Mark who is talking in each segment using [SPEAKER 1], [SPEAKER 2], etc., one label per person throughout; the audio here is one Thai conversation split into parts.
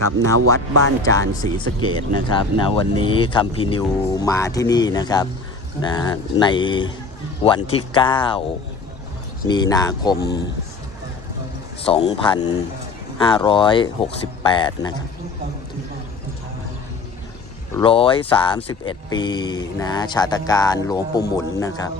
[SPEAKER 1] ครับณวัดบ้านจานศรีสะเกดนะครับนะวันนี้คัมพีนิวมาที่นี่นะครับนะในวันที่ 9 มีนาคม 2568 นะครับ 131 ปีนะชาตการหลวงปู่หมุนนะครับ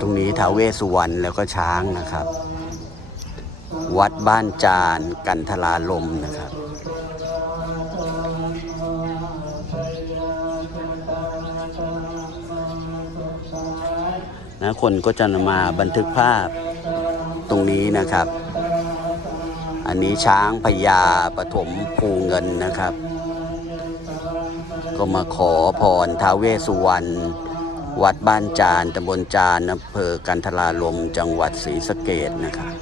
[SPEAKER 1] ตรงนี้ท้าวเวสุวรรณแล้วก็ช้างนะครับ วัดบ้านจานกันทลาลมนะครับนะคนก็จะมาบันทึกภาพตรงนี้นะครับ อันนี้ช้างพญาปฐมภูเงินนะครับ ก็มาขอพรท้าวเวสุวรรณ วัดบ้านจานตำบลจานอำเภอกันทราลมจังหวัดศรีสะเกดนะครับ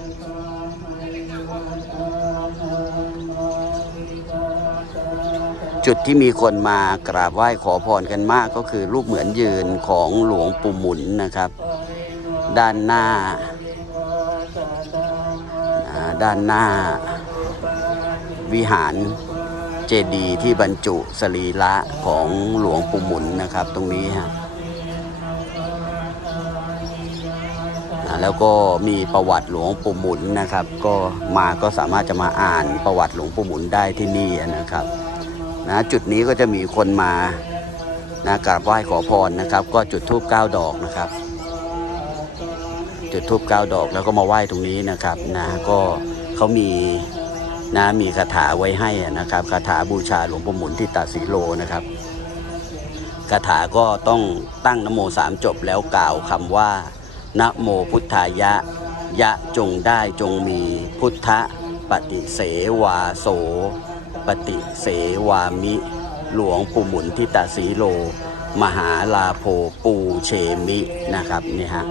[SPEAKER 1] จุดที่มีคนมากราบไหว้ขอพรกันมากก็คือรูปเหมือนยืนของหลวงปู่หมุนนะครับ ด้านหน้าอ่าด้านหน้า วิหารเจดีย์ที่บรรจุสรีระของหลวงปู่หมุนนะครับตรงนี้ฮะ แล้วก็มีประวัติหลวงปู่หมุนนะครับ ก็มาก็สามารถจะมาอ่านประวัติหลวงปู่หมุนได้ที่นี่นะครับนะจุดนี้ก็จะมีคนมานะกราบไหว้ขอพรนะครับ ก็จุดธูปเก้าดอกนะครับ จุดธูปเก้าดอกแล้วก็มาไหว้ตรงนี้นะครับนะก็เขามีนะมีคาถาไว้ให้นะครับคาถาบูชาหลวงปู่หมุนที่ตาสีโลนะครับคาถาก็ต้องตั้งนโมสามจบแล้วกล่าวคำว่า นะโมพุทธายะ ยะจงได้จงมีพุทธปฏิเสวาโส ปฏิเสวามิ หลวงปู่หมุนทิตาสีโล มหาลาโภปูเชมินะครับนี่ฮะ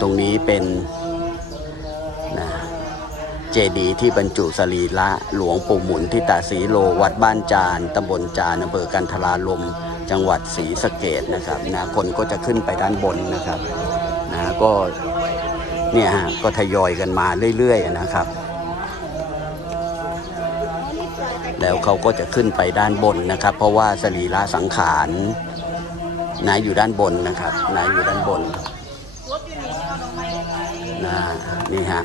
[SPEAKER 1] ตรงนี้เป็นนะเจดีย์ที่บรรจุสรีระหลวงปู่หมุนที่ตาสีโลวัดบ้านจานตำบลจานอำเภอกันทราลม จังหวัดศรีสะเกดนะครับนะคนก็จะขึ้นไปด้านบนนะครับ ก็เนี่ยฮะก็ทยอยกันมาเรื่อยๆนะครับ แล้วเขาก็จะขึ้นไปด้านบนนะครับ เพราะว่าสรีระสังขารนะอยู่ด้านบนนะครับนะอยู่ด้านบนนะนี่ฮะ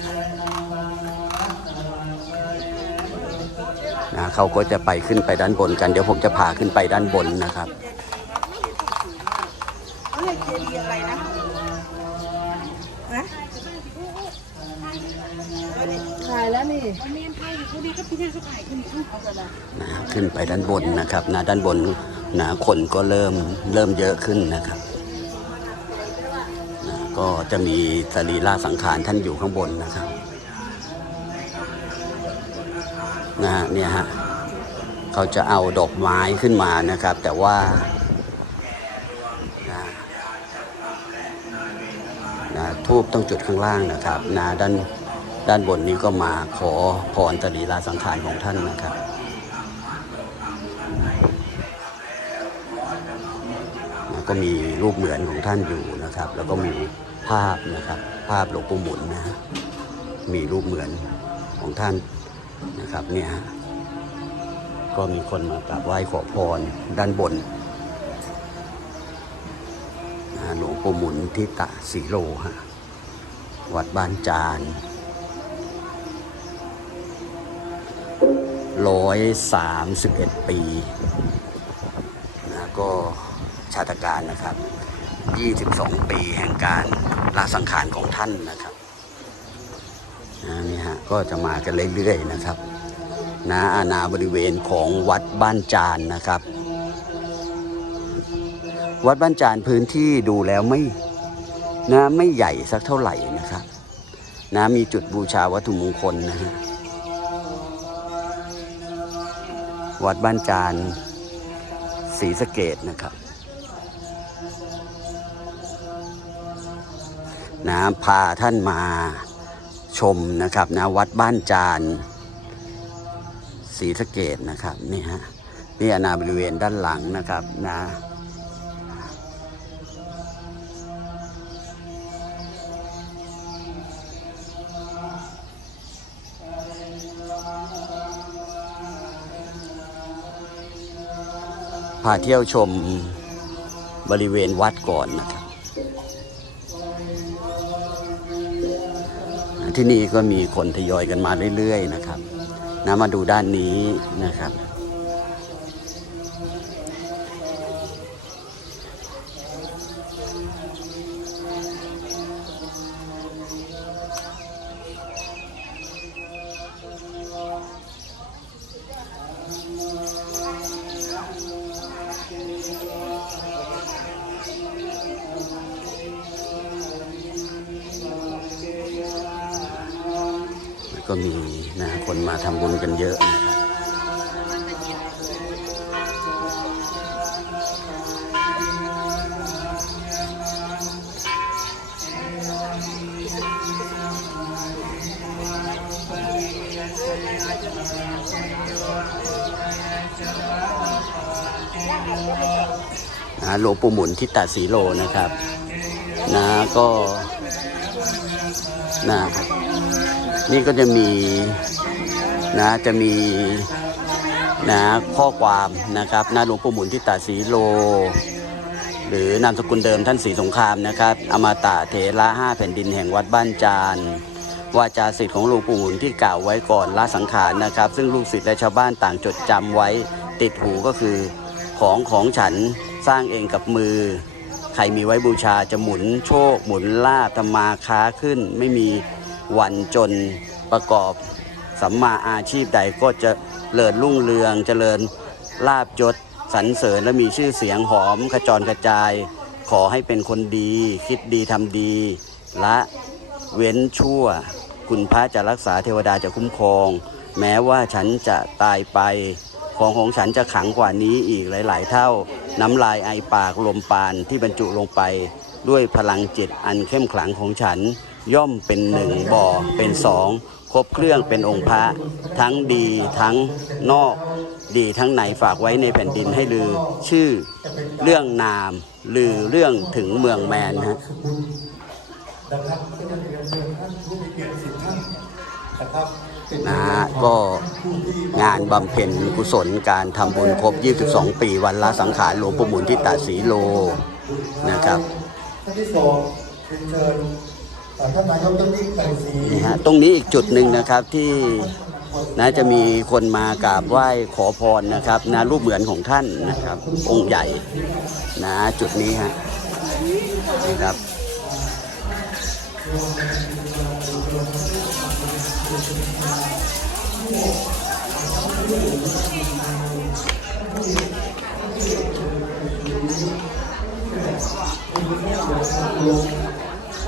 [SPEAKER 1] นะเขาก็จะไปขึ้นไปด้านบนกัน เดี๋ยวผมจะพาขึ้นไปด้านบนนะครับ
[SPEAKER 2] เขาเรียกเจดีย์อะไรนะนะถ่าย แล้วนี่
[SPEAKER 1] นะขึ้นไปด้านบนนะครับนะด้านบนนะคนก็เริ่มเริ่มเยอะขึ้นนะครับนะก็จะมีสรีระสังขารท่านอยู่ข้างบนนะครับนะฮะเนี่ยฮะเขาจะเอาดอกไม้ขึ้นมานะครับ แต่ว่านะนะทูบต้องจุดข้างล่างนะครับนะด้าน ด้านบนนี้ก็มาขอพรสรีระสังขารของท่านนะครับ ก็มีรูปเหมือนของท่านอยู่นะครับ แล้วก็มีภาพนะครับ ภาพหลวงปู่หมุนนะมีรูปเหมือนของท่านนะครับเนี่ยก็มีคนมากราบไหว้ขอพรด้านบนหลวงปู่หมุนที่ตะสีโลฮะวัดบ้านจาน ร้อยสามสิบเอ็ดปีนะก็ชาตการนะครับ 22 ปีแห่งการลาสังขารของท่านนะครับนะนี่ฮะก็จะมากันเรื่อยๆนะครับนะอาณาบริเวณของวัดบ้านจานนะครับ วัดบ้านจานพื้นที่ดูแล้วไม่นะไม่ใหญ่สักเท่าไหร่นะครับนะมีจุดบูชาวัตถุมงคลนะฮะ วัดบ้านจานศรีสะเกดนะครับ นะพาท่านมาชมนะครับนะวัดบ้านจานศรีสะเกดนะครับนี่ฮะนี่อาณาบริเวณด้านหลังนะครับนะ พาเที่ยวชมบริเวณวัดก่อนนะครับ ที่นี่ก็มีคนทยอยกันมาเรื่อยๆนะครับนะมาดูด้านนี้นะครับ ก็มีนะคนมาทำบุญกันเยอะนะครับนะหลวงปู่หมุนทิตาสีโลนะครับ นะก็นะครับ นี่ก็จะมีนะจะมีนะข้อความนะครับนะหลวงปู่หมุนทิตาสีโล หรือนามสกุลเดิมท่านศรีสงครามนะครับอมตะเถระห้าแผ่นดินแห่งวัดบ้านจานวาจาสิทธิ์ของหลวงปู่หมุนที่กล่าวไว้ก่อนละสังขารนะครับ ซึ่งลูกศิษย์และชาวบ้านต่างจดจำไว้ติดหูก็คือของของฉันสร้างเองกับมือ ใครมีไว้บูชาจะหมุนโชค หมุนลาภทำมาค้าขึ้นไม่มี วันจนประกอบสัมมาอาชีพใดก็จะเลิศรุ่งเรืองเจริญลาบยศสรรเสริญและมีชื่อเสียงหอมขจรกระจาย ขอให้เป็นคนดี คิดดีทำดีและเว้นชั่ว คุณพระจะรักษาเทวดาจะคุ้มครอง แม้ว่าฉันจะตายไป ของของฉันจะขังกว่านี้อีกหลาย ๆ เท่า น้ำลายไอปากลมปานที่บรรจุลงไป ด้วยพลังจิตอันเข้มขลังของฉัน ย่อมเป็นหนึ่งบ่อเป็นสองครบเครื่องเป็นองค์พระ ทั้งดีทั้งนอก ดีทั้งในฝากไว้ในแผ่นดินให้ลือ ชื่อเรื่องนาม ลือเรื่องถึงเมืองแมนฮะ
[SPEAKER 3] นะก็จะนะ
[SPEAKER 1] ฮะก็งานบำเพ็ญกุศลการทำบุญครบ 22 ปีวันละสังขารหลวงปู่หมุนที่ตาสีโลนะครับ
[SPEAKER 3] ที่สองเชิญ ท่านนายกต้นยิ่งไกรศรี
[SPEAKER 1] นี่ฮะตรงนี้อีกจุดหนึ่งนะครับที่นะจะมีคนมากราบไหว้ขอพรนะครับนะรูปเหมือนของท่านนะครับ องค์ใหญ่นะจุดนี้ฮะนี่ครับ
[SPEAKER 2] เ